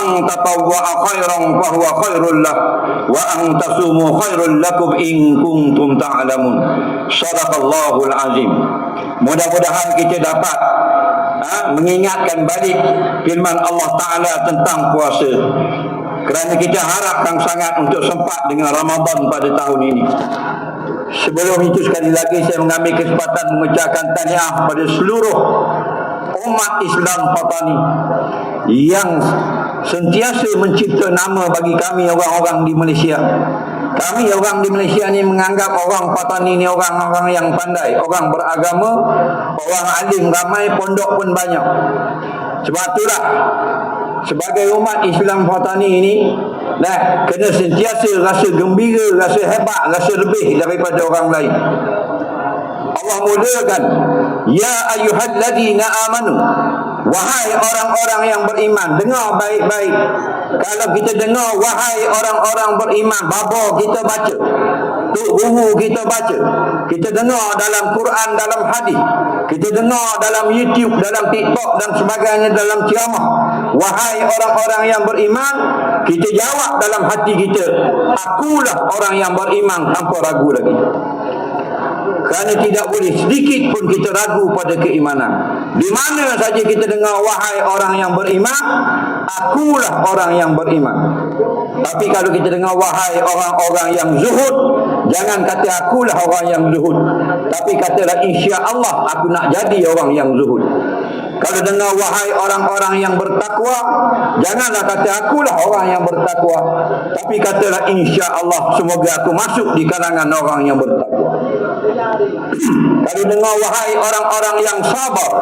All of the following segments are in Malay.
man tatawwa'a khairan fa huwa khairul lah wa an tasumu khairul lakum in kuntum ta'lamun. Shadaqallahul azim. Mudah-mudahan kita dapat mengingatkan balik firman Allah Ta'ala tentang puasa, kerana kita harapkan sangat untuk sempat dengan Ramadan pada tahun ini. Sebelum itu sekali lagi saya mengambil kesempatan mengucapkan tahniah pada seluruh umat Islam Fatani yang sentiasa mencipta nama bagi kami orang-orang di Malaysia. Kami orang di Malaysia ni menganggap orang Fatani ni orang-orang yang pandai, orang beragama, orang alim ramai, pondok pun banyak. Sebab itulah sebagai umat Islam Fatani ini kena sentiasa rasa gembira, rasa hebat, rasa lebih daripada orang lain. Allah mulakan, ya ayyuhalladzina amanu, wahai orang-orang yang beriman. Dengar baik-baik. Kalau kita dengar wahai orang-orang beriman, baba kita baca, tok guru kita baca, kita dengar dalam Quran, dalam hadis, kita dengar dalam YouTube, dalam TikTok dan sebagainya, dalam ceramah, wahai orang-orang yang beriman, kita jawab dalam hati kita, akulah orang yang beriman, tanpa ragu lagi. Kerana tidak boleh sedikit pun kita ragu pada keimanan. Di mana saja kita dengar wahai orang yang beriman, akulah orang yang beriman. Tapi kalau kita dengar wahai orang-orang yang zuhud, jangan kata akulah orang yang zuhud, tapi katalah insya Allah aku nak jadi orang yang zuhud. Kalau dengar wahai orang-orang yang bertakwa, janganlah kata akulah orang yang bertakwa, tapi katalah insya Allah semoga aku masuk di kalangan orang yang bertakwa. Kalau dengar wahai orang-orang yang sabar,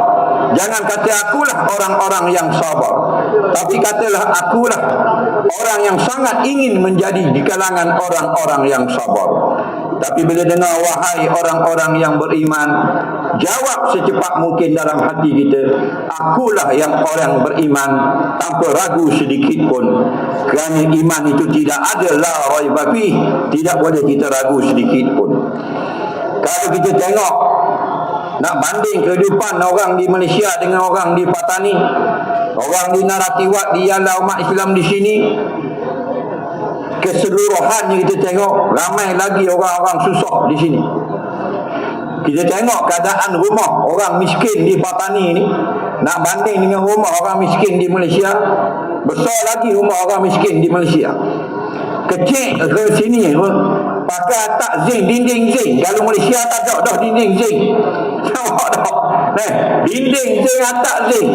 jangan kata akulah orang-orang yang sabar, tapi katalah akulah orang yang sangat ingin menjadi di kalangan orang-orang yang sabar. Tapi bila dengar wahai orang-orang yang beriman, jawab secepat mungkin dalam hati kita, akulah yang orang beriman, tanpa ragu sedikit pun. Kerana iman itu tidak ada la raiba fih, tidak boleh kita ragu sedikit pun. Kalau kita tengok, nak banding kehidupan orang di Malaysia dengan orang di Patani, orang di Naratiwat, di Yalah, umat Islam di sini, keseluruhannya kita tengok ramai lagi orang-orang susah di sini. Kita tengok keadaan rumah orang miskin di Patani ni, nak banding dengan rumah orang miskin di Malaysia, besar lagi rumah orang miskin di Malaysia. Kecil ke sini pakai atap zinc, dinding zinc. Kalau Malaysia tak ada dah dinding zinc. Tengok dah. Dinding zinc, atap zinc.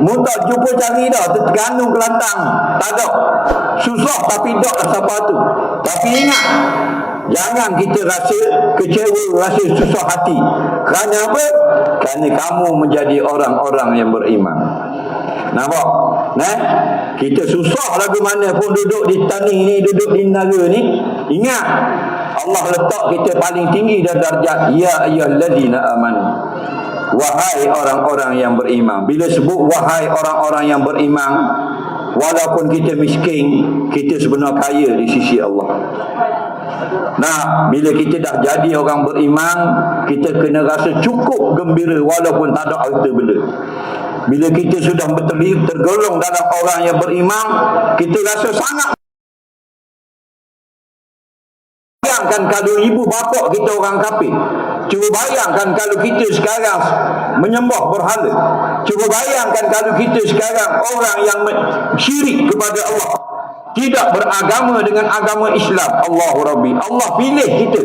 Mudah jumpa cari dah, tergantung kelantang. Tak ada. Susah tapi tak lah siapa tu. Tapi ingat, jangan kita rasa kecewa, rasa susah hati. Kerana apa? Kerana kamu menjadi orang-orang yang beriman. Nampak? Kita susah lagu mana pun duduk di tani ni, duduk di negara ni, ingat Allah letak kita paling tinggi dan darjat. Ya ayyuhalladzina amanu, wahai orang-orang yang beriman. Bila sebut wahai orang-orang yang beriman, walaupun kita miskin, kita sebenarnya kaya di sisi Allah. Nah, bila kita dah jadi orang beriman, kita kena rasa cukup gembira walaupun tak ada harta benda. Bila kita sudah tergolong dalam orang yang beriman, kita rasa sangat. Bayangkan kalau ibu bapa kita orang kafir. Cuba bayangkan kalau kita sekarang menyembah berhala. Cuba bayangkan kalau kita sekarang orang yang syirik kepada Allah, tidak beragama dengan agama Islam. Allahu Rabbi, Allah pilih kita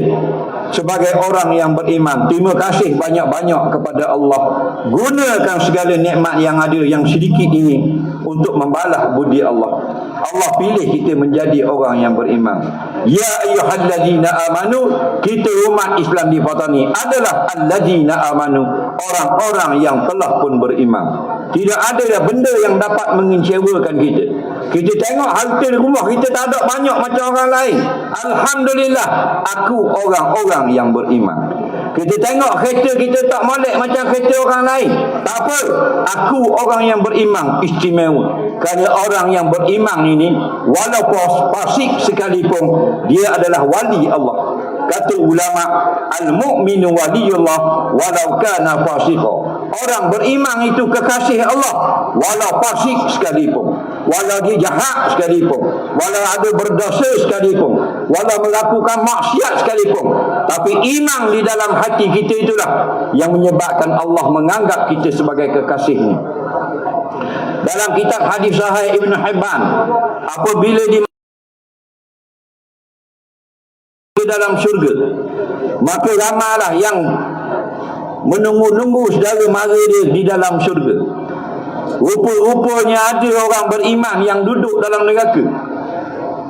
sebagai orang yang beriman. Terima kasih banyak-banyak kepada Allah. Gunakan segala nikmat yang ada, yang sedikit ini, untuk membalas budi Allah. Allah pilih kita menjadi orang yang beriman. Ya ayyuhalladzina amanu, kita umat Islam di Patani adalah alladzina amanu, orang-orang yang telah pun beriman. Tidak ada benda yang dapat mengecewakan kita. Kita tengok harta di rumah kita tak ada banyak macam orang lain. Alhamdulillah, aku orang-orang yang beriman. Kita tengok kereta kita tak molek macam kereta orang lain. Tak apa, aku orang yang beriman istimewa. Kerana orang yang beriman ini, walaupun fasik sekalipun, dia adalah wali Allah. Kata ulama, al-mu'minu waliyullah walau kana fasiqa. Orang beriman itu kekasih Allah walau fasik sekalipun. walau dia jahat sekalipun, walau ada berdosa sekalipun, walau melakukan maksiat sekalipun, tapi iman di dalam hati kita itulah yang menyebabkan Allah menganggap kita sebagai kekasihnya. Dalam kitab hadis sahih Ibn Hibban, apabila di dalam syurga, maka ramailah yang menunggu-nunggu saudara mara dia di dalam syurga. Rupa-rupanya ada orang beriman yang duduk dalam neraka,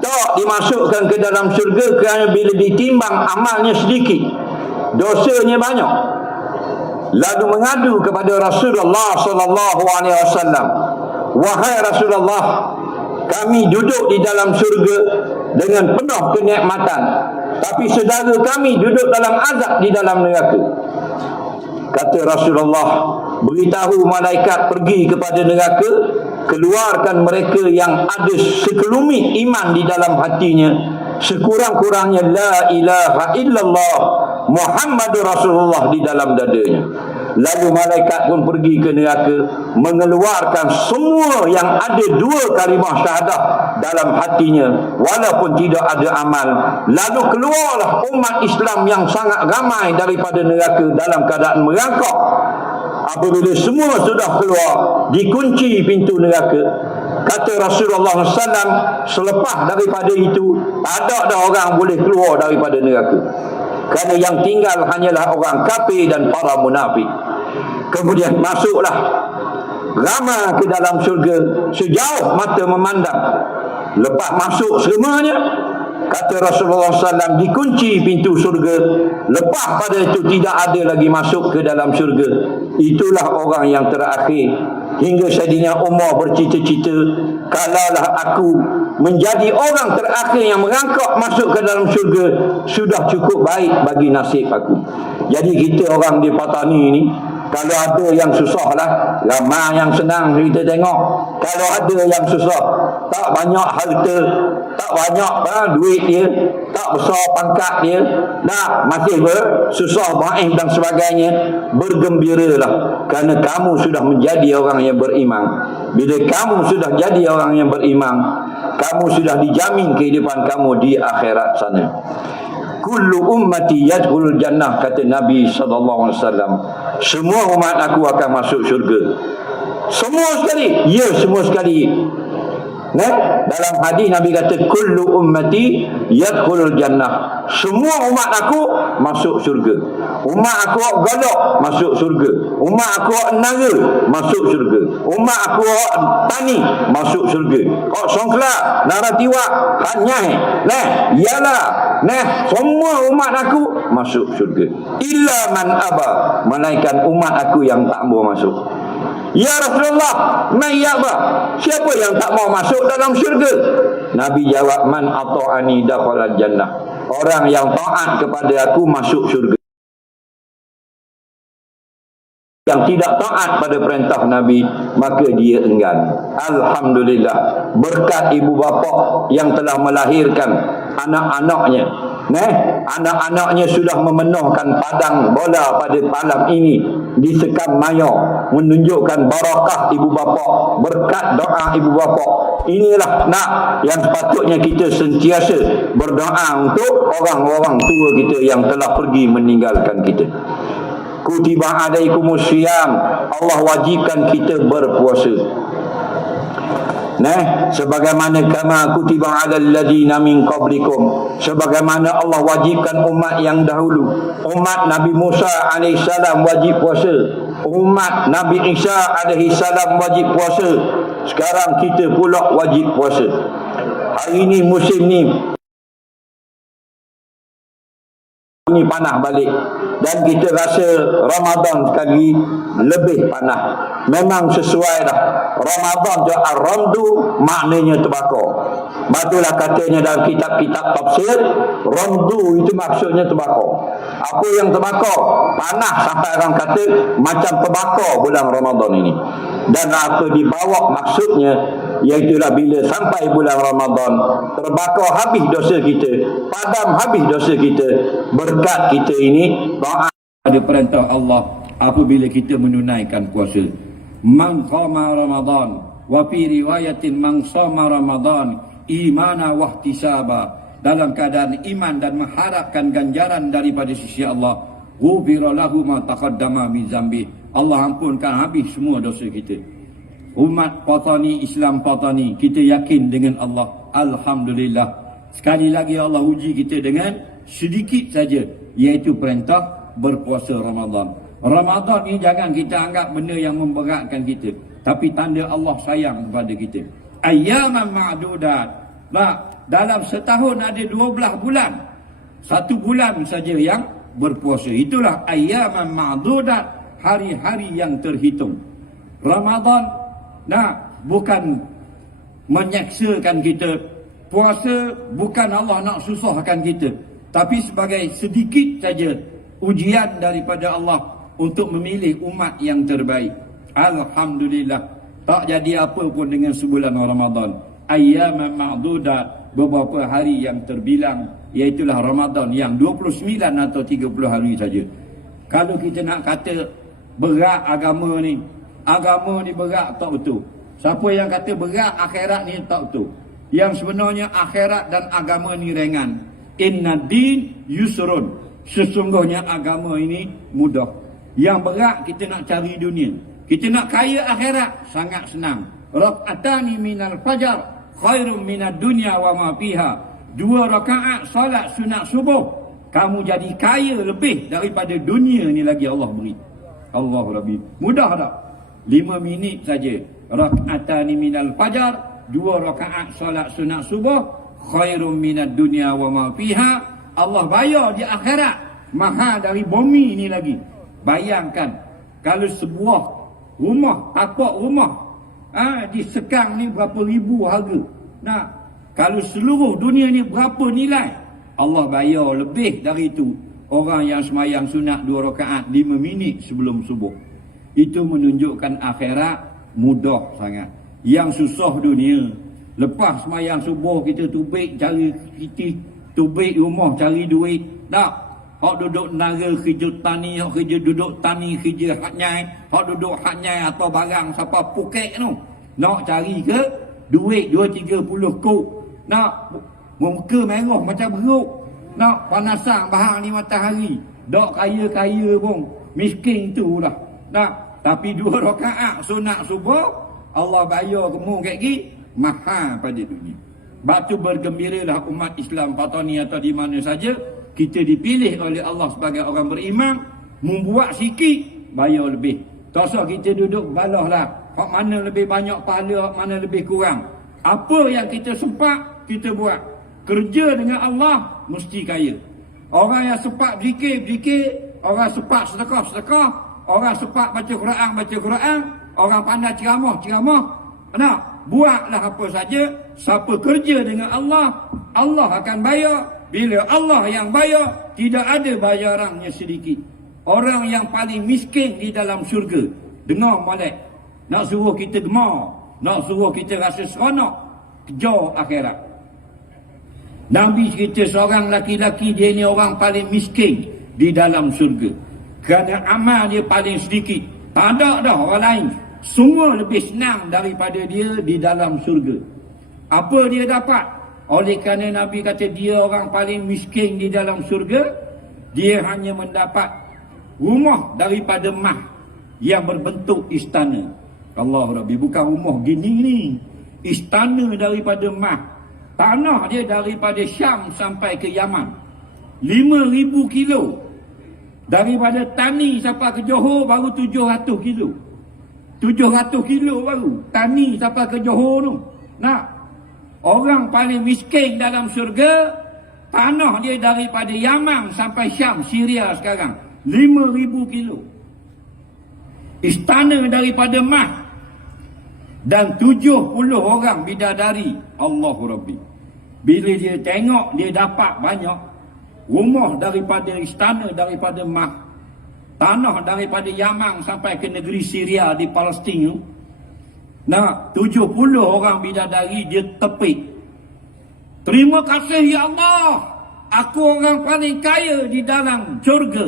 tak dimasukkan ke dalam syurga kerana bila ditimbang amalnya sedikit, dosanya banyak. Lalu mengadu kepada Rasulullah sallallahu alaihi wasallam, "Wahai Rasulullah, kami duduk di dalam syurga dengan penuh kenikmatan, tapi saudara kami duduk dalam azab di dalam neraka." Kata Rasulullah, "Beritahu malaikat pergi kepada neraka, keluarkan mereka yang ada sekelumit iman di dalam hatinya, sekurang-kurangnya la ilaha illallah Muhammadur Rasulullah di dalam dadanya." Lalu malaikat pun pergi ke neraka, mengeluarkan semua yang ada dua kalimah syahadah dalam hatinya walaupun tidak ada amal. Lalu keluarlah umat Islam yang sangat ramai daripada neraka dalam keadaan merangkak. Apabila semua sudah keluar, dikunci pintu neraka. Kata Rasulullah SAW, selepas daripada itu tak ada orang boleh keluar daripada neraka, kerana yang tinggal hanyalah orang kafir dan para munafik. Kemudian masuklah ramai ke dalam syurga sejauh mata memandang. Lepas masuk semuanya, kata Rasulullah SAW, dikunci pintu syurga. Lepas pada itu tidak ada lagi masuk ke dalam syurga. Itulah orang yang terakhir. Hingga Sayyidina Umar bercita-cita, kalaulah aku menjadi orang terakhir yang merangkak masuk ke dalam syurga, sudah cukup baik bagi nasib aku. Jadi kita orang di Patani ini, kalau ada yang susah lah, ramai yang senang kita tengok. Kalau ada yang susah, tak banyak harta, tak banyak duit dia, tak besar pangkat dia, nah masih bersusah baik dan sebagainya, bergembiralah kerana kamu sudah menjadi orang yang beriman. Bila kamu sudah jadi orang yang beriman, kamu sudah dijamin kehidupan kamu di akhirat sana. Kullu ummati yadkhulul jannah, kata Nabi sallallahu alaihi wasallam. Semua umat aku akan masuk syurga. Semua sekali. Ya, semua sekali. Dalam hadis Nabi kata kullu ummati yadkhulul jannah. Semua umat aku masuk syurga. Umat aku galak masuk syurga. Umat aku nara masuk syurga. Umat aku tani masuk syurga. Kok songkla nara tiwak hanyai ialah semua umat aku masuk syurga. Illa man aba, melainkan umat aku yang tak mau masuk. Ya Rasulullah, man yaba, siapa yang tak mau masuk dalam syurga? Nabi jawab, man ata'ani dakhalal jannah. Orang yang taat kepada aku masuk syurga. Yang tidak taat pada perintah Nabi, maka dia enggan. Alhamdulillah, berkat ibu bapa yang telah melahirkan anak-anaknya. Anak-anaknya sudah memenuhkan padang bola pada malam ini di Sekam Mayor, menunjukkan barakah ibu bapa, berkat doa ibu bapa. Inilah yang sepatutnya kita sentiasa berdoa untuk orang-orang tua kita yang telah pergi meninggalkan kita. Kutiba alaikumus syiyam, Allah wajibkan kita berpuasa. Sebagaimana kama kutiba alal ladina min qablikum, sebagaimana Allah wajibkan umat yang dahulu. Umat Nabi Musa alaihissalam wajib puasa. Umat Nabi Isa alaihissalam wajib puasa. Sekarang kita pula wajib puasa. Hari ini musim ni ini panas balik, dan kita rasa Ramadan sekali lebih panas. Memang sesuai dah. Ramadan tu ar-ramdu maknanya terbakar. Betullah katanya dalam kitab-kitab tafsir, ramdu itu maksudnya terbakar. Apa yang terbakar? Panas sampai orang kata macam terbakar bulan Ramadan ini. Dan apa dibawa maksudnya, iaitulah bila sampai bulan Ramadan, terbakar habis dosa kita, padam habis dosa kita, berkat kita ini taat pada perintah Allah apabila kita menunaikan puasa. Man qama Ramadan, Wa fi riwayatin man shama Ramadan imana wa ihtisaba, dalam keadaan iman dan mengharapkan ganjaran daripada sisi Allah, ghufira lahu ma taqaddama min zambi, Allah ampunkan habis semua dosa kita. Umat Patani, Islam Patani, kita yakin dengan Allah. Alhamdulillah. Sekali lagi Allah uji kita dengan sedikit saja, iaitu perintah berpuasa Ramadan. Ramadan ni jangan kita anggap benda yang memberatkan kita, tapi tanda Allah sayang kepada kita. Ayyaman ma'dudat. Nah, dalam setahun ada 12 bulan. 1 bulan saja yang berpuasa. Itulah ayyaman ma'dudat, hari-hari yang terhitung. Ramadan bukan menyeksakan kita. Puasa bukan Allah nak susahkan kita, tapi sebagai sedikit saja ujian daripada Allah untuk memilih umat yang terbaik. Alhamdulillah. Tak jadi apa pun dengan sebulan Ramadan. Ayyaman ma'dudat, beberapa hari yang terbilang, iaitulah Ramadan yang 29 atau 30 hari saja. Kalau kita nak kata berat agama ni berat, tak betul. Siapa yang kata berat akhirat ni, tak betul. Yang sebenarnya akhirat dan agama ni ringan. Inna din yusrun, sesungguhnya agama ini mudah. Yang berat kita nak cari dunia, kita nak kaya akhirat, sangat senang. Rak'atani minal fajar khairum minad dunya wa ma fiha. 2 rakaat salat sunat subuh, kamu jadi kaya lebih daripada dunia ni lagi Allah beri. Allah Rabbi. Mudah tak? 5 minit saja. Rak'atani minal fajar, 2 rakaat salat sunat subuh, khairum minad dunya wa ma fiha. Allah bayar di akhirat mahal dari bumi ni lagi. Bayangkan kalau sebuah rumah, tapak rumah disekang ni berapa ribu harga. Nah, kalau seluruh dunia ni berapa nilai? Allah bayar lebih dari itu orang yang semayang sunat 2 rakaat 5 minit sebelum subuh. Itu menunjukkan akhirat mudah sangat. Yang susah dunia, lepas semayang subuh kita tubik cari kita, tubik rumah cari duit. Tak. Hak duduk nara kerja tani, hak kerja duduk tani, kerja hak nyai, hak duduk hak nyai atau barang siapa pukek tu. Nak cari ke duit 2-30 kok. Nak muka merah macam beruk. Nak panasan bahang ni matahari. Dok kaya-kaya pun miskin tu lah. Nak, tapi 2 rakaat sunat subuh Allah bayar kamu kat gigi mahal pada dunia. Batu bergembiralah umat Islam Patani atau di mana saja kita dipilih oleh Allah sebagai orang beriman, membuat sikit bayar lebih. Tak usah kita duduk balah lah hak mana lebih banyak pahala, hak mana lebih kurang. Apa yang kita sempat kita buat. Kerja dengan Allah mesti kaya. Orang yang sempat zikir, orang sempat sedekah, orang sempat baca Quran, orang pandai ceramah. Nak buatlah apa saja. Siapa kerja dengan Allah, Allah akan bayar. Bila Allah yang bayar, tidak ada bayarannya sedikit. Orang yang paling miskin di dalam syurga, dengar molek, nak suruh kita gemar, nak suruh kita rasa seronok, kejar akhirat. Nabi cerita seorang laki-laki, dia ni orang paling miskin di dalam syurga. Kerana amal dia paling sedikit. Tak ada dah orang lain. Semua lebih senang daripada dia di dalam syurga. Apa dia dapat? Oleh kerana Nabi kata dia orang paling miskin di dalam syurga, dia hanya mendapat rumah daripada mah yang berbentuk istana. Allah Rabbi, bukan rumah gini ni. Istana daripada mah. Tanah dia daripada Syam sampai ke Yaman. 5,000 kilo. Daripada Tani sampai ke Johor baru 700 kilo. 700 kilo baru. Tani sampai ke Johor tu. Nak. Orang paling miskin dalam syurga, tanah dia daripada Yaman sampai Syam, Syria sekarang. 5,000 kilo. Istana daripada mah. Dan 70 orang bidadari. Allahu Rabbi. Bila dia tengok, dia dapat banyak. Rumah daripada istana daripada mah. Tanah daripada Yaman sampai ke negeri Syria di Palestin. Nah, 70 orang bidadari dia tepik. Terima kasih ya Allah, aku orang paling kaya di dalam syurga.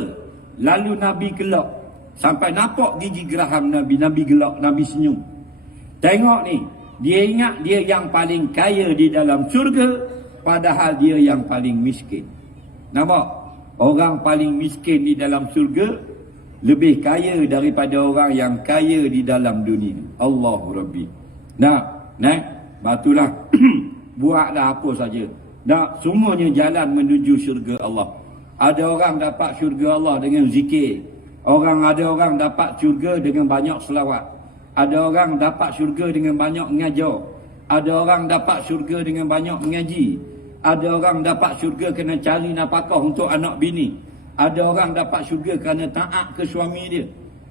Lalu Nabi gelak. Sampai nampak gigi geraham Nabi. Nabi gelak, Nabi senyum. Tengok ni, dia ingat dia yang paling kaya di dalam syurga, padahal dia yang paling miskin. Nampak? Orang paling miskin di dalam syurga lebih kaya daripada orang yang kaya di dalam dunia. Allahu Rabbi. Batulah buatlah apa saja. Semuanya jalan menuju syurga Allah. Ada orang dapat syurga Allah dengan zikir. Ada orang dapat syurga dengan banyak selawat. Ada orang dapat syurga dengan banyak mengajar. Ada orang dapat syurga dengan banyak mengaji. Ada orang dapat syurga kena cari nafkah untuk anak bini. Ada orang dapat syurga kerana taat ke suami dia.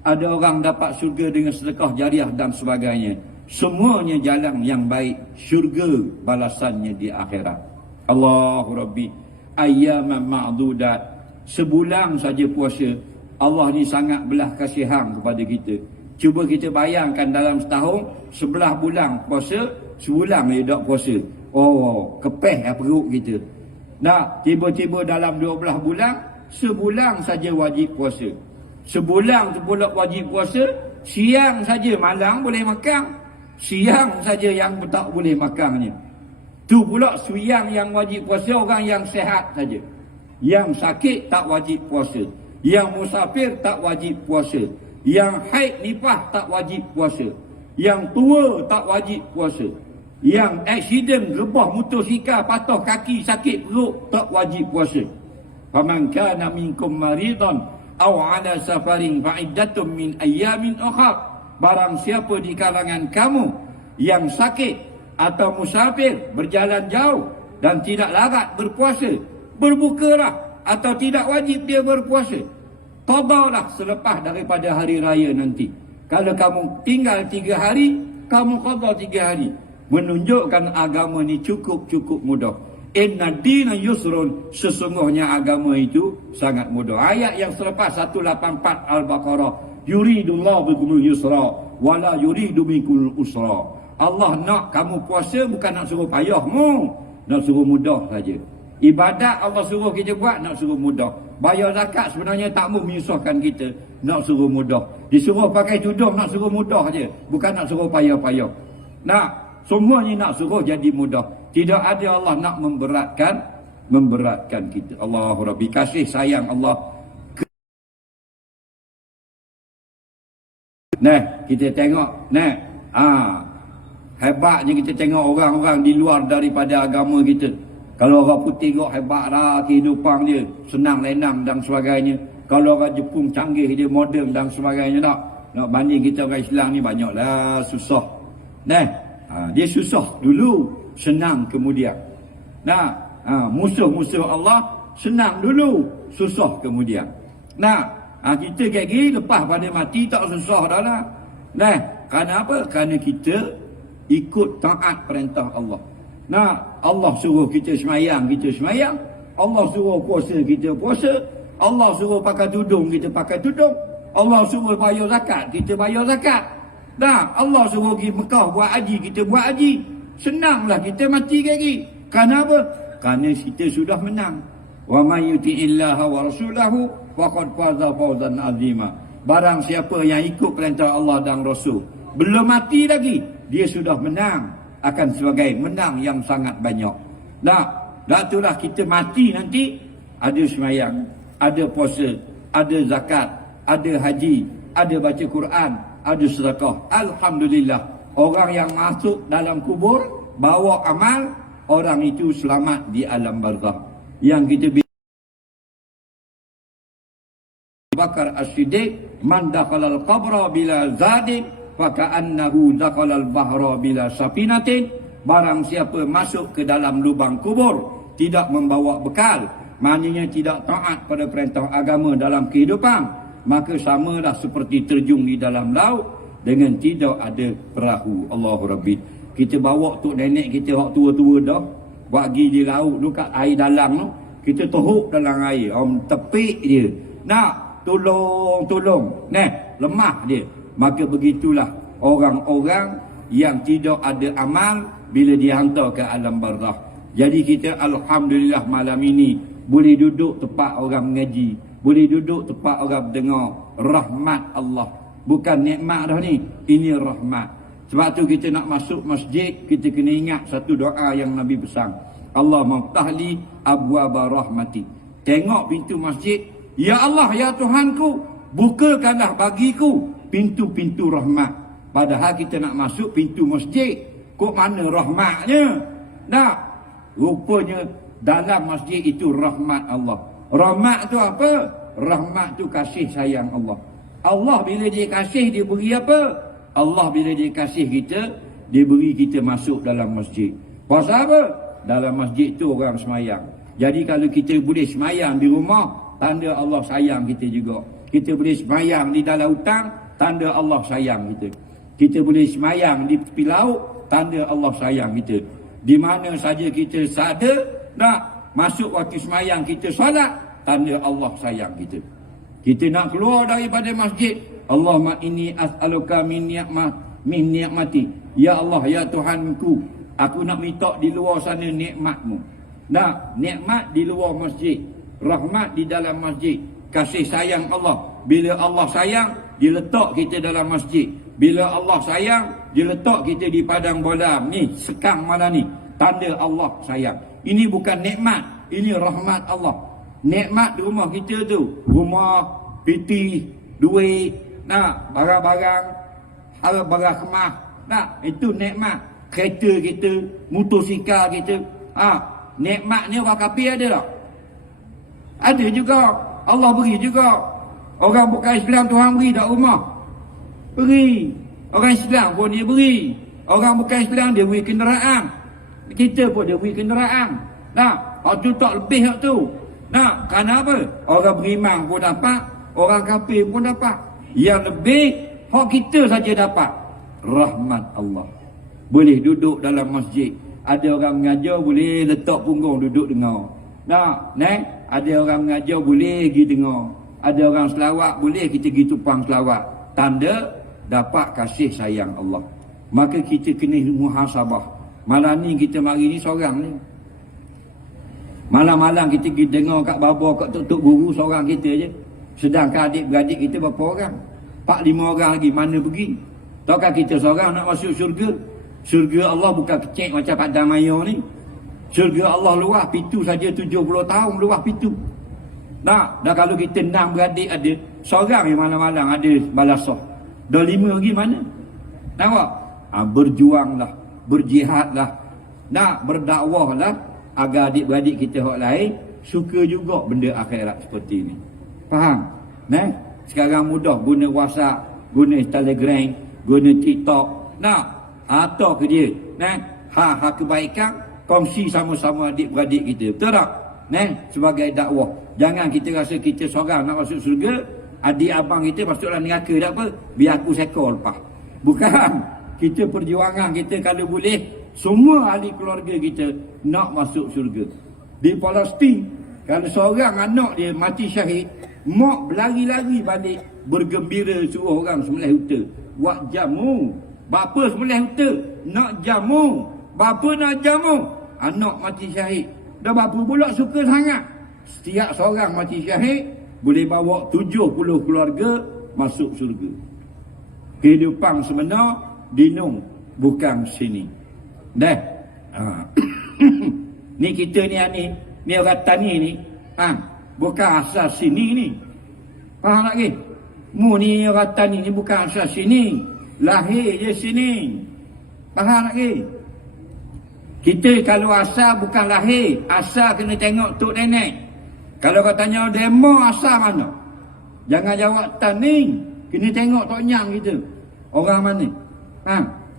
Ada orang dapat syurga dengan sedekah jariah dan sebagainya. Semuanya jalan yang baik. Syurga balasannya di akhirat. Allahu Rabbi. Ayyaman ma'dudat. Sebulan saja puasa. Allah ni sangat belah kasihan kepada kita. Cuba kita bayangkan dalam setahun 11 bulan puasa, sebulan dia tak puasa. Oh, kepeh perut kita. Tiba-tiba dalam 12 bulan, sebulan saja wajib puasa. Sebulan tu pula wajib puasa, siang saja malam boleh makan. Siang saja yang tak boleh makannya. Tu pula siang yang wajib puasa orang yang sihat saja. Yang sakit tak wajib puasa. Yang musafir tak wajib puasa. Yang haid nifas tak wajib puasa. Yang tua tak wajib puasa. Yang aksiden rebah motosikal patah kaki sakit perut tak wajib puasa. Faman kana minkum maridan aw ala safarin fa'iddatun min ayyamin ukhra. Barang siapa di kalangan kamu yang sakit atau musafir berjalan jauh dan tidak larat berpuasa, berbukalah atau tidak wajib dia berpuasa. Qadalah selepas daripada hari raya nanti. Kalau kamu tinggal 3 hari, kamu qada 3 hari. Menunjukkan agama ni cukup mudah. Inna dina yusrun. Sesungguhnya agama itu sangat mudah. Ayat yang selepas 184 Al-Baqarah. Yuridullahu bikumul yusra wala yuridu bikumul usra. Allah nak kamu puasa bukan nak suruh payahmu, nak suruh mudah saja. Ibadat Allah suruh kita buat, nak suruh mudah. Bayar zakat sebenarnya tak mau menyusahkan kita, nak suruh mudah. Disuruh pakai tudung, nak suruh mudah je, bukan nak suruh payah-payah. Semuanya nak suruh jadi mudah. Tidak ada Allah nak memberatkan kita. Allahu Rabbi, kasih sayang Allah. Kita tengok, hebatnya kita tengok orang-orang di luar daripada agama kita. Kalau orang putih tengok hebat lah kehidupan dia, senang lenang dan sebagainya. Kalau orang Jepun canggih, dia moden dan sebagainya. Nak banding kita orang Islam ni banyaklah susah. Dia susah dulu, senang kemudian. Musuh-musuh Allah senang dulu, susah kemudian. Kita kayak gini lepas pada mati tak susah dah lah. Kerana apa? Kerana kita ikut taat perintah Allah. Allah suruh kita semayang, kita semayang. Allah suruh puasa, kita puasa. Allah suruh pakai tudung, kita pakai tudung. Allah suruh bayar zakat, kita bayar zakat. Allah suruh pergi Mekah buat haji, kita buat haji. Senanglah kita mati lagi. Kerana apa? Kerana kita sudah menang. Wa may yuti'illaha wa rasulahu faqad faza fawzan azima. Barang siapa yang ikut perintah Allah dan Rasul, belum mati lagi, dia sudah menang, akan sebagai menang yang sangat banyak. Itulah kita mati nanti, ada semayang, ada puasa, ada zakat, ada haji, ada baca Quran, ada sedekah. Alhamdulillah, orang yang masuk dalam kubur bawa amal, orang itu selamat di alam barzakh. Yang kita Bakar As-Siddiq, man dakhala al-qabra bila zadin faka'annahu dakhala al-bahra bila safinatin. Barang siapa masuk ke dalam lubang kubur tidak membawa bekal, maknanya tidak taat pada perintah agama dalam kehidupan, maka samalah seperti terjun di dalam laut dengan tidak ada perahu. Allahu Rabbi. Kita bawa tok nenek kita hak tua-tua dah, buat pergi di laut tu kat air dalam tu, kita teruk dalam air, tepik dia. Tolong. Lemah dia. Maka begitulah orang-orang yang tidak ada amal bila dihantar ke alam barzakh. Jadi kita alhamdulillah malam ini boleh duduk tempat orang mengaji, boleh duduk tempat orang dengar. Rahmat Allah. Bukan nikmat dah ni, ini rahmat. Sebab tu kita nak masuk masjid, kita kena ingat satu doa yang Nabi pesan. Allah maftahli abwaba rahmati. Tengok pintu masjid, ya Allah, ya Tuhanku, bukakanlah bagiku pintu-pintu rahmat. Padahal kita nak masuk pintu masjid, kok mana rahmatnya? Tak. Rupanya dalam masjid itu rahmat Allah. Rahmat tu apa? Rahmat tu kasih sayang Allah. Allah bila dia kasih, dia beri apa? Allah bila dia kasih kita, dia beri kita masuk dalam masjid. Pasal apa? Dalam masjid tu orang semayang. Jadi kalau kita boleh semayang di rumah, tanda Allah sayang kita juga. Kita boleh semayang di dalam hutang, tanda Allah sayang kita. Kita boleh semayang di tepi laut, tanda Allah sayang kita. Di mana saja kita sadar, nak masuk waktu semayang kita solat, tanda Allah sayang kita. Kita nak keluar daripada masjid, Allahumma inni as'aluka min ni'mati. Ya Allah, ya Tuhanku, aku nak minta di luar sana nikmatmu. Nah, nikmat di luar masjid, rahmat di dalam masjid, kasih sayang Allah. Bila Allah sayang, dia letak kita dalam masjid. Bila Allah sayang, dia letak kita di padang bola ni, sekam malam ni, tanda Allah sayang. Ini bukan nikmat, ini rahmat Allah. Nikmat di rumah kita tu, rumah, piti, duit, nak barang-barang, barang kemah, nak itu nikmat. Kereta kita, motosikal kita, nikmat ni orang kafir ada tak? Ada juga. Allah beri juga. Orang bukan Islam, Tuhan beri tak rumah? Beri. Orang Islam pun dia beri. Orang bukan Islam dia beri kenderaan. Kita pun dia beri kenderaan. Nah, waktu tak lebih tu. Nah, kerana apa? Orang beriman pun dapat, orang kafir pun dapat. Yang lebih, hak kita saja dapat. Rahmat Allah. Boleh duduk dalam masjid. Ada orang mengajar, boleh letak punggung duduk dengar. Nah, ada orang mengajar, boleh pergi dengar. Ada orang selawat, boleh kita pergi tupang selawat. Tanda dapat kasih sayang Allah. Maka kita kena muhasabah. Malam ni kita mari ni seorang ni. Malam-malam kita pergi dengar kat baba, kat tok guru seorang kita je. Sedangkan adik-beradik kita berapa orang? 4-5 orang lagi, mana pergi? Takkan kita seorang nak masuk syurga? Syurga Allah bukan kecil macam Padang Maya ni. Syurga Allah luas, pintu saja 70 tahun luas pintu. Nah, dah kalau kita 6 beradik ada, seorang yang malam-malam ada balasah. Dah 5 lagi mana? Nampak? Berjuanglah, berjihadlah, nak berdakwahlah agar adik-beradik kita hak lain suka juga benda akhirat seperti ini. Faham? Sekarang mudah guna WhatsApp, guna Telegram, guna TikTok. Nah, atau ke dia, kebaikan kongsi sama-sama adik-beradik kita. Betul tak? Sebagai dakwah. Jangan kita rasa kita seorang nak masuk surga, adik abang kita masuklah neraka, tak apa, biar aku sekor lepas. Bukan. Kita perjuangan kita kalau boleh, semua ahli keluarga kita nak masuk surga. Di Palestin, kalau seorang anak dia mati syahid, mak berlari-lari balik bergembira suruh orang sembelih unta. Buat jamu. Bapa sembelih unta, nak jamu. Bapa nak jamu. Anak mati syahid. Dah bapa pula suka sangat. Setiap seorang mati syahid boleh bawa 70 keluarga masuk surga. Kehidupan sebenar dinung, bukan sini. Dah. Ni kita ni orang tani ni, bukan asal sini ni. Faham tak ke? Mu ni orang tani ni bukan asal sini, lahir je sini. Faham tak ke? Kita kalau asal bukan lahir, asal kena tengok tok nenek. Kalau kau tanya demo asal mana? Jangan jawab tani, kena tengok tok nyang kita. Orang mana?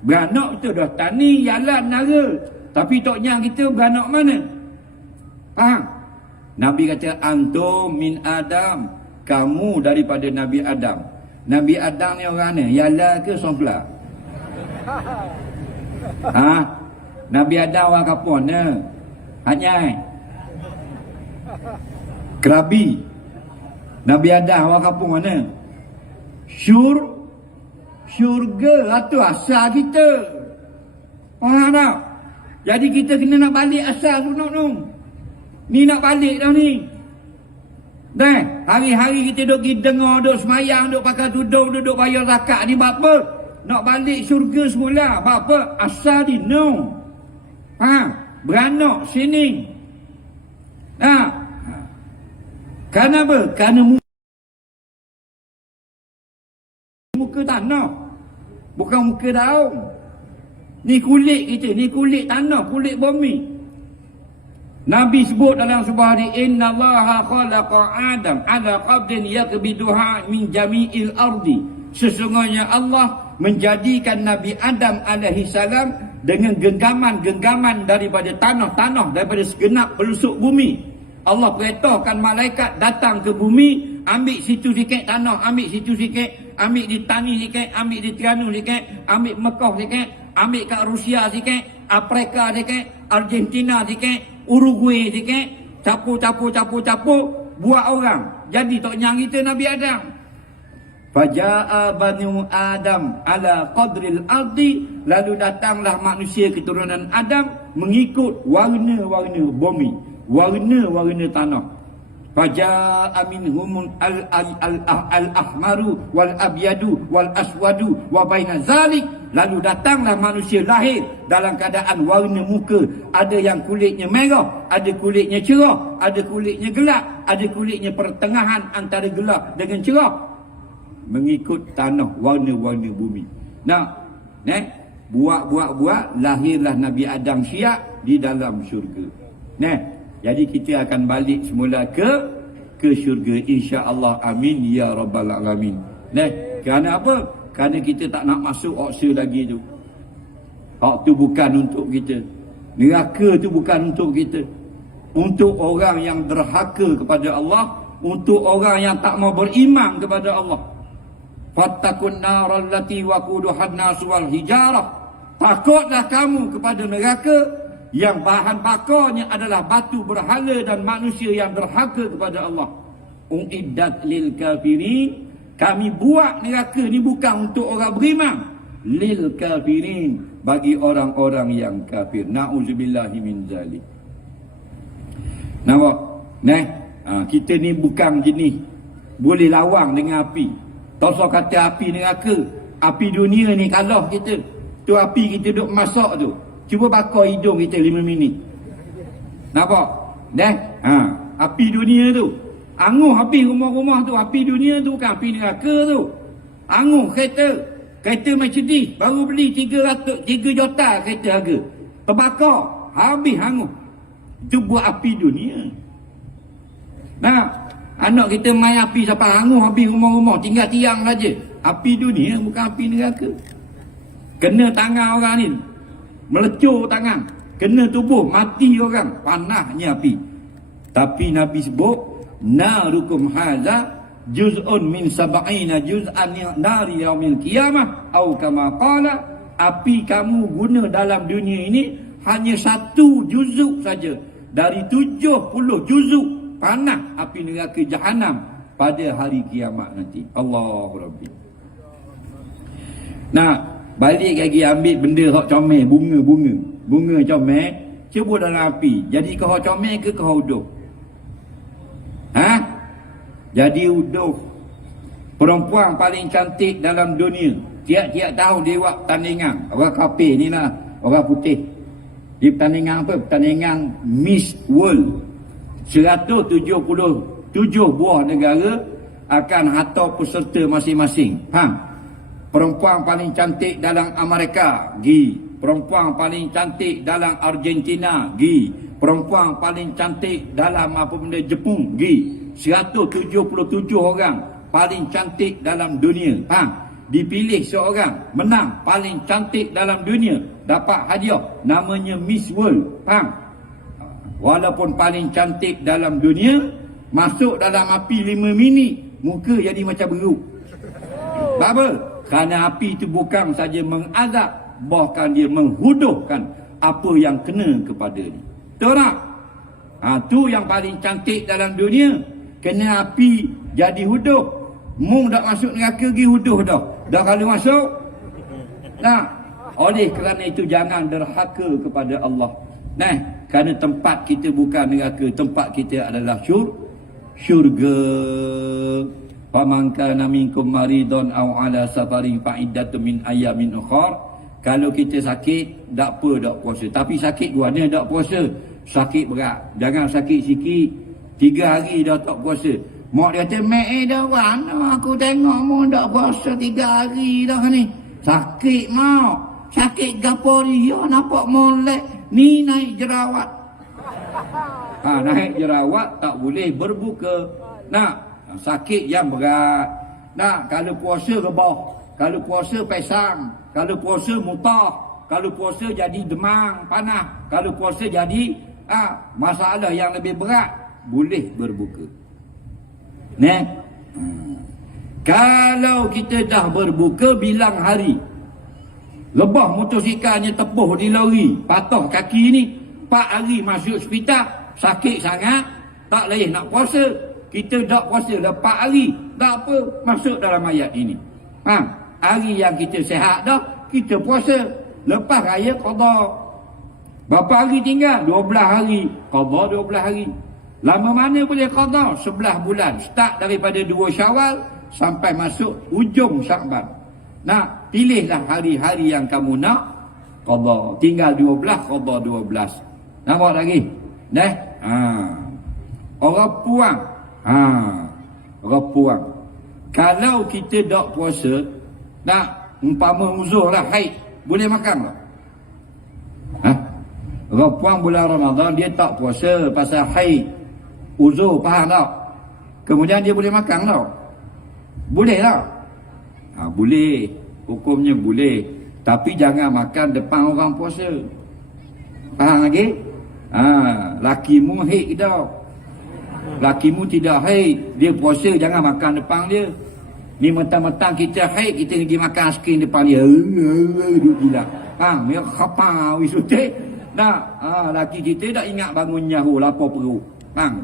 Beranak kita dah tani, jalan, nara. Tapi tok nyang kita beranak mana? Faham? Nabi kata, antum min Adam. Kamu daripada Nabi Adam. Nabi Adam ni orang mana? Yala ke Sofla? Nabi Adam orang kapon ne? Hanyai. Kerabi. Nabi Adam orang kapon mana? Syurga itu asal kita. Faham tak? Jadi kita kena nak balik asal tu nak. Ni nak balik dah ni. Hari-hari kita duduk pergi dengar, duduk semayang, duduk pakai tudung, duduk bayar zakat ni buat apa? nak balik syurga semula. Apa? Asal di no. Beranak sini. Kerana apa? Kerana muka tanah. Bukan muka daun. Ni kulit kita, ni kulit tanah, kulit bumi. Nabi sebut dalam sebuah hadis, innallaha khalaqa Adam ala qabdin yaqbiduha min jami'il ardi. Sesungguhnya Allah menjadikan Nabi Adam alaihi salam dengan genggaman-genggaman daripada tanah-tanah, daripada segenap pelosok bumi. Allah perintahkan malaikat datang ke bumi, ambil situ sikit tanah, ambil situ sikit, ambil di Tani sikit, ambil di Terengganu sikit, ambil Mekah sikit, ambil kat Rusia sikit, Afrika sikit, Argentina sikit, Uruguay sikit, capur, buat orang. Jadi tok nyang kita Nabi Adam. Faja'a banu Adam ala qadril ardi, lalu datanglah manusia keturunan Adam mengikut warna-warna bumi, warna-warna tanah. Faja'a minhum al-ahmaru wal abyadu wal aswadu wa baina zalik, lalu datanglah manusia lahir dalam keadaan warna muka, ada yang kulitnya merah, ada kulitnya cerah, ada kulitnya gelap, ada kulitnya pertengahan antara gelap dengan cerah, mengikut tanah, warna-warna bumi. Buat, lahirlah Nabi Adam siap di dalam syurga. Jadi kita akan balik semula ke syurga, insya-Allah. Amin ya rabbal alamin. Kerana apa? Kerana kita tak nak masuk oksa lagi tu. Hak tu bukan untuk kita. Neraka tu bukan untuk kita. Untuk orang yang derhaka kepada Allah, untuk orang yang tak mau beriman kepada Allah. Fattakun naral lati waquduhan nas wal hijarah. Takutlah kamu kepada neraka yang bahan bakarnya adalah batu berhala dan manusia yang derhaka kepada Allah. Uiddat lil kafirin. Kami buat neraka ni bukan untuk orang beriman. Lil kafirin, bagi orang-orang yang kafir. Na'udzubillahi min zalik. Nampak? Kita ni bukan jenis boleh lawang dengan api. Tosok kata api neraka, api dunia ni kalah kita. Tu api kita duk masak tu, cuba bakar hidung kita 5 minit. Nampak? Api dunia tu. Anguh api rumah-rumah tu, api dunia tu bukan api neraka tu. Anguh kereta Mercedes baru beli 3 juta kereta harga. Terbakar, habis anguh. Itu buat api dunia. Anak kita main api sampai anguh habis rumah-rumah, tinggal tiang saja. Api dunia bukan api neraka. Kena tangan orang ni, melecur tangan, kena tubuh, mati orang, panasnya api. Tapi Nabi sebut, narukum hadza juz'un min sab'ina juz'an nari yaumil qiyamah atau kama qala, api kamu guna dalam dunia ini hanya 1 juzuk saja dari 70 juzuk panas api neraka jahanam pada hari kiamat nanti. Allahu Rabbi. Balik lagi ambil benda hak comel, bunga comel, cuba dalam api. Jadi kau comel ke kau uduh? Jadi uduh. Perempuan paling cantik dalam dunia, tiap-tiap tahun dia buat pertandingan. Orang kafir ni lah, orang putih. Di pertandingan apa? Pertandingan Miss World. 177 buah negara akan hantar peserta masing-masing. Perempuan paling cantik dalam Amerika, gi. Perempuan paling cantik dalam Argentina, gi. Perempuan paling cantik dalam apa benda Jepun, gi. 177 orang paling cantik dalam dunia. Dipilih seorang menang paling cantik dalam dunia, dapat hadiah namanya Miss World. Walaupun paling cantik dalam dunia, masuk dalam api 5 minit, muka jadi macam beruk. Apa? Kerana api itu bukan saja mengazab, bahkan dia menghuduhkan apa yang kena kepada dia. Betul tak? Tu yang paling cantik dalam dunia, kena api jadi huduh. Mung dak masuk neraka pergi huduh dah. Dah kalau masuk. Oleh kerana itu jangan derhaka kepada Allah. Kerana tempat kita bukan neraka, tempat kita adalah syurga. Faman kana minkum maridun aw ala safarin fa iddatun min ayamin ukhra. Kalau kita sakit, tak apa tak puasa. Tapi sakit dua ni tak puasa. Sakit berat. Jangan sakit sikit. 3 hari dah tak puasa. Mak dia kata, "Mek dah mana aku tengok mu tak puasa 3 hari dah ni." Sakit mak. Sakit gapo dia nampak molek. Ni naik jerawat. Naik jerawat tak boleh berbuka. Sakit yang berat. Kalau puasa rebah. Kalau puasa pesang. Kalau puasa mutah. Kalau puasa jadi demam, panas. Kalau puasa jadi masalah yang lebih berat, boleh berbuka. Kalau kita dah berbuka, bilang hari. Lebah motosikalnya tepuh di lori, patah kaki ni, 4 hari masuk hospital, sakit sangat, tak boleh nak puasa. Kita tak puasa dah 4 hari, tak apa, masuk dalam ayat ini. Hari yang kita sihat dah, kita puasa. Lepas raya qada. Berapa hari tinggal? 12 hari. Qada 12 hari. Lama mana boleh qada? 11 bulan. Start daripada 2 Syawal sampai masuk ujung Syakban. Pilihlah hari-hari yang kamu nak qada. Tinggal 12, qada 12. Nampak lagi? Orang puang. Orang puang. Kalau kita tak puasa, umpama uzur lah, haid, boleh makan tak? Orang puang bulan Ramadan, dia tak puasa pasal haid, uzur, faham tak? Kemudian dia boleh makan tak? Boleh tak? Boleh. Hukumnya boleh. Tapi jangan makan depan orang puasa. Faham lagi? Lakimu haid tau. Lakimu tidak haid, dia puasa, jangan makan depan dia. Ni mentang-mentang kita haid, kita pergi makan skrin depan dia. Duk gila. Dia khapa wisutik. Laki kita tak ingat bangun nyahu, lapar perut.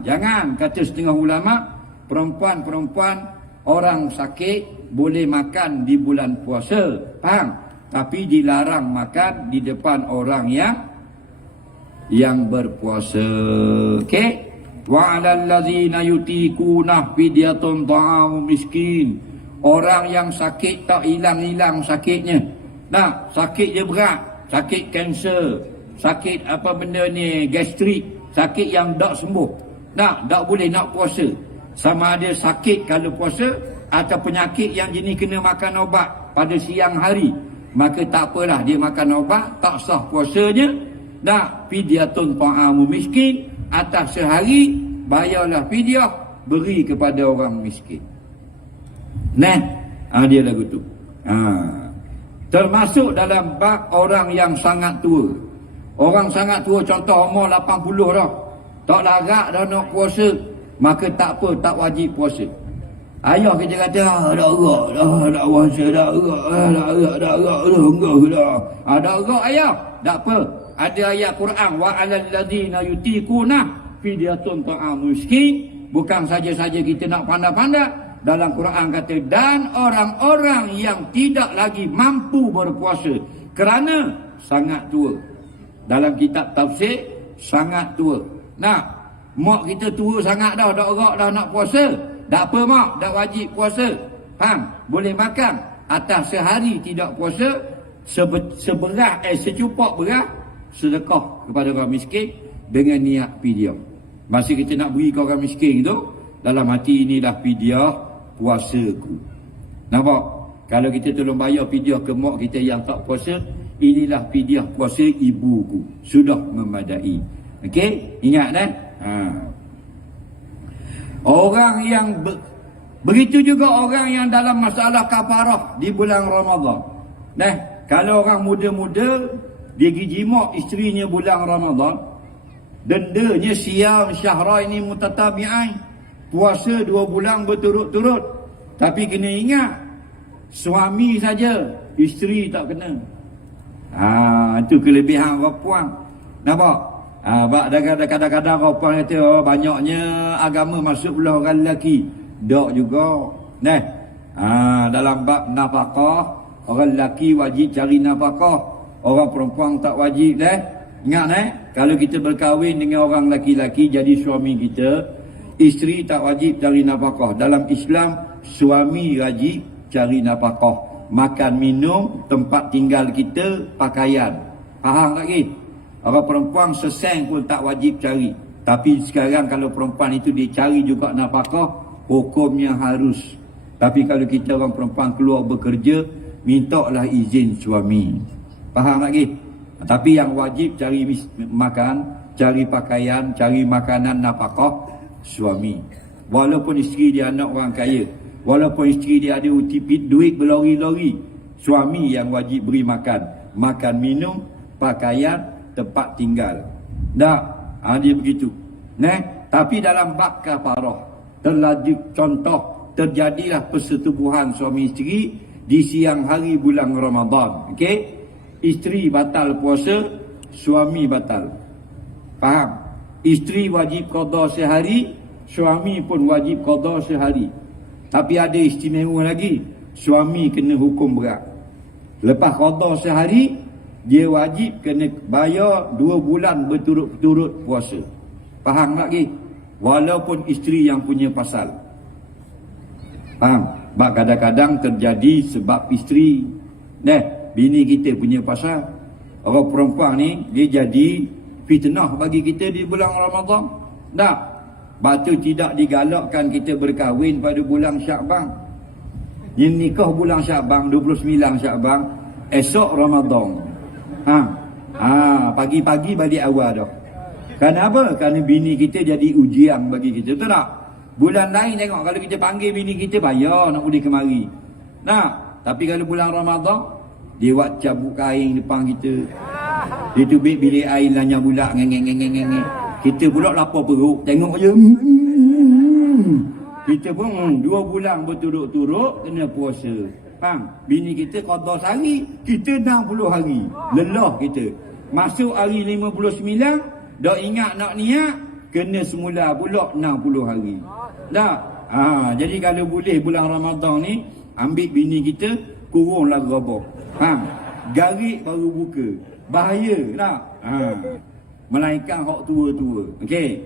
Jangan, kata setengah ulama, perempuan-perempuan orang sakit boleh makan di bulan puasa. Tapi dilarang makan di depan orang yang berpuasa. Okey? Wa 'alal ladzina yutiquna fidyatun ta'amu miskin. Orang yang sakit tak hilang-hilang sakitnya. Sakit dia berat, sakit kanser, sakit apa benda ni, gastrik, sakit yang tak sembuh. Tak boleh nak puasa. Sama ada sakit kalau puasa atau penyakit yang jenis kena makan ubat pada siang hari, maka tak apalah dia makan ubat, tak sah puasanya. Fidyatun ta'amu miskin, atas sehari bayarlah fidyah, beri kepada orang miskin. Dia lagu tu. Termasuk dalam bab orang yang sangat tua. Orang sangat tua, contoh umur 80 dah, tak larat dah nak puasa, maka tak apa, tak wajib puasa. Ayah kita kata, dah erak dah, tak puasa, dah erak dah. Dah erak ayah, tak apa. Ada ayat Quran, wa 'alal ladzina yutiquna fidyatun ta'amu miskin. Bukan saja-saja kita nak pandai-pandai. Dalam Quran kata, dan orang-orang yang tidak lagi mampu berpuasa kerana sangat tua. Dalam kitab tafsir, sangat tua. Mak kita tua sangat dah, dah erak dah nak puasa. Tak apa mak, dah wajib puasa. Boleh makan. Atas sehari tidak puasa, secupak beras, sedekah kepada orang miskin dengan niat fidyah. Masa kita nak beri ke orang miskin tu, dalam hati inilah fidyah puasaku. Nampak? Kalau kita tolong bayar fidyah ke mak kita yang tak puasa, inilah fidyah puasa ibuku. Sudah memadai. Okey? Ingat kan? Orang yang begitu juga orang yang dalam masalah kafarah di bulan Ramadan. Kalau orang muda-muda dia pergi jimak isterinya bulan Ramadan, dendanya siyam syahraini mutatabi'ain, puasa 2 bulan berturut-turut. Tapi kena ingat, suami saja, isteri tak kena. Itu kelebihan perempuan. Nampak? Kadang-kadang perempuan kata, banyaknya agama masuk belah orang lelaki. Tak juga. Dalam bab nafkah, orang lelaki wajib cari nafkah, orang perempuan tak wajib. Ingat kalau kita berkahwin dengan orang lelaki-lelaki jadi suami kita, isteri tak wajib cari nafkah. Dalam Islam suami wajib cari nafkah, makan minum, tempat tinggal kita, pakaian. Faham lagi? Orang perempuan seseng pun tak wajib cari. Tapi sekarang kalau perempuan itu dia cari juga nafkah, hukumnya harus. Tapi kalau kita orang perempuan keluar bekerja, mintalah izin suami. Faham lagi? Tapi yang wajib cari makan, cari pakaian, cari makanan nafkah suami. Walaupun isteri dia anak orang kaya, walaupun isteri dia ada duit berlori-lori, suami yang wajib beri makan, makan minum, pakaian, tempat tinggal. Tak, dia begitu. Tapi dalam bab kafarah terjadilah persetubuhan suami isteri di siang hari bulan Ramadan. Okey? Isteri batal puasa, suami batal. Faham? Isteri wajib qada sehari, suami pun wajib qada sehari. Tapi ada istimewa lagi, suami kena hukum berat. Lepas qada sehari, dia wajib kena bayar 2 bulan berturut-turut puasa. Faham lagi? Walaupun isteri yang punya pasal. Faham? Sebab kadang-kadang terjadi sebab isteri, bini kita punya pasal. Orang perempuan ni, dia jadi fitnah bagi kita di bulan Ramadan. Tak? Batu tidak digalakkan kita berkahwin pada bulan Syakban. Yang nikah bulan Syakban, 29 Syakban, esok Ramadan. Pagi-pagi balik awal dah. Kenapa? Kerana bini kita jadi ujian bagi kita. Betul tak? Bulan lain tengok, kalau kita panggil bini kita, bayar nak boleh kemari. Tapi kalau bulan Ramadan, dia buat cabut kain depan kita. Dia tubik bilik air lanya bulak ngeng. Kita pula lapar perut, tengok je. Kita pun 2 bulan berturut-turut kena puasa. Faham? Bini kita qada sehari, kita 60 hari. Lelah kita. Masuk hari 59, dah ingat nak niat, kena semula pula 60 hari. Tak? Jadi kalau boleh bulan Ramadan ni, ambil bini kita, kurunglah gerabah. Faham? Garik baru buka. Bahaya tak? Melainkan hak tua-tua. Okey.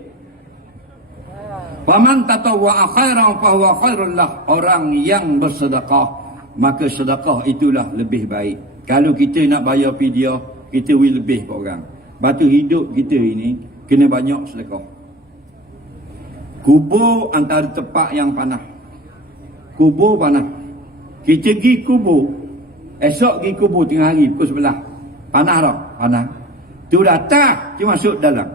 Faman tatawwa'a khairan fa huwa khairul lah. Orang yang bersedekah, maka sedekah itulah lebih baik. Kalau kita nak bayar fidyah, kita will lebih ke orang. Batu hidup kita ini kena banyak sedekah. Kubur antara tempat yang panah. Kubur panah. Kita pergi kubur, esok pergi kubur tengah hari pukul 11. Panah tak? Panah. Tu datang, dia masuk dalam.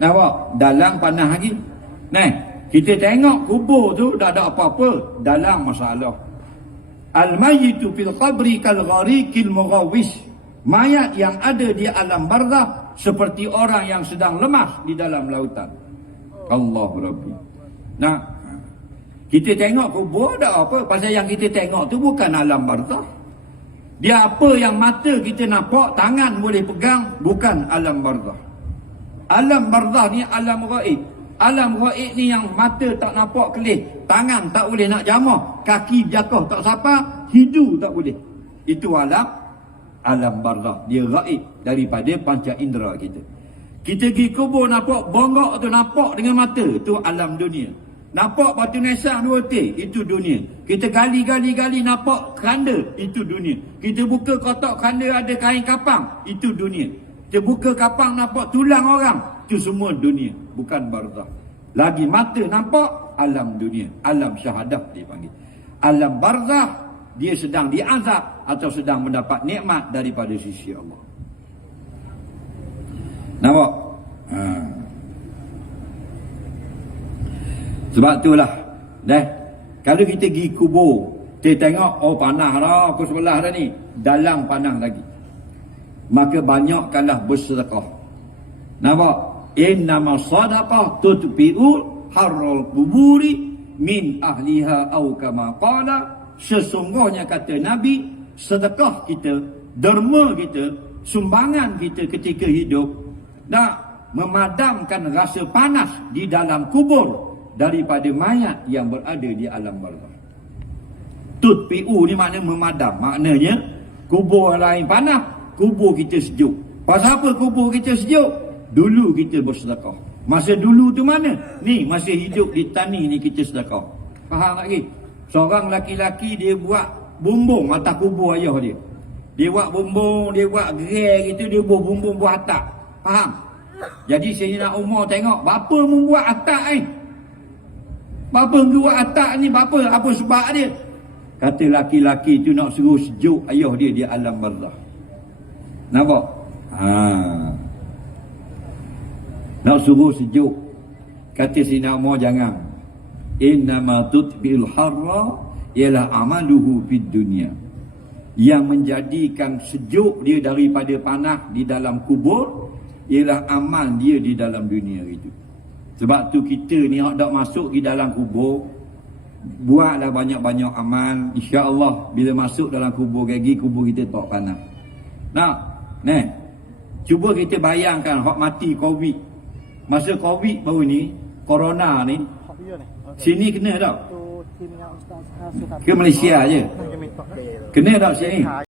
Nampak? Dalam panah lagi. Kita tengok kubur tu dah ada apa-apa. Dalam masalah. Al-mayyitu fil qabri kal gharikil mughawis. Mayat yang ada di alam barzakh seperti orang yang sedang lemas di dalam lautan. Allahu Rabbi. Kita tengok kubur ada apa? Pasal yang kita tengok tu bukan alam barzakh. Dia apa yang mata kita nampak, tangan boleh pegang, bukan alam barzakh. Alam barzakh ni alam ghaib. Alam ghaib ni yang mata tak nampak kelih, tangan tak boleh nak jamah, kaki jatuh tak sapa, hidu tak boleh. Itu alam barzakh. Dia ghaib daripada panca indera kita. Kita pergi kubur nampak bongkok tu, nampak dengan mata, tu alam dunia. Nampak batu nisan 2 tik, itu dunia. Kita gali nampak keranda, itu dunia. Kita buka kotak keranda ada kain kapang, itu dunia. Kita buka kapang nampak tulang orang, itu semua dunia, bukan barzakh. Lagi mata nampak alam dunia, alam syahadah dia panggil. Alam barzakh, dia sedang diazab atau sedang mendapat nikmat daripada sisi Allah. Nampak? Sebab itulah, kalau kita pergi kubur, kita tengok, panah dah, aku sebelah dah ni, dalam panah lagi. Maka banyakkanlah bersedekah. Nampak? Innama sadaqah tutfi'u harral kuburi min ahliha au kama qala. Sesungguhnya kata Nabi, sedekah kita, derma kita, sumbangan kita ketika hidup, memadamkan rasa panas di dalam kubur daripada mayat yang berada di alam barzakh. Tutfi'u ni makna memadam. Maknanya kubur lain panas, kubur kita sejuk. Pasal apa kubur kita sejuk? Dulu kita bersedekah. Masa dulu tu mana? Ni masa hidup di tani ni kita sedekah. Faham lagi? Seorang laki-laki dia buat bumbung atas kubur ayah dia. Dia buat bumbung, dia buat gerai gitu, dia buat bumbung buat atap. Faham? Jadi Sayyidina Umar tengok, bapa membuat atap ni. Bapa membuat atap ni, bapa apa sebab dia? Kata laki-laki tu nak suruh sejuk ayah dia di alam barzakh. Nampak? Nak suruh sejuk. Kata Sayyidina Umar jangan. Innama tutbil harra ialah amaluhu fid dunya. Yang menjadikan sejuk dia daripada panas di dalam kubur ialah amal dia di dalam dunia itu. Sebab tu kita ni hak dak masuk di dalam kubur, buatlah banyak-banyak amal, insya-Allah bila masuk dalam kubur lagi kubur kita tak panas. Cuba kita bayangkan hak mati Covid. Masa Covid baru ni, corona ni, sini kena tak? Ke Malaysia je? Kena tak sini?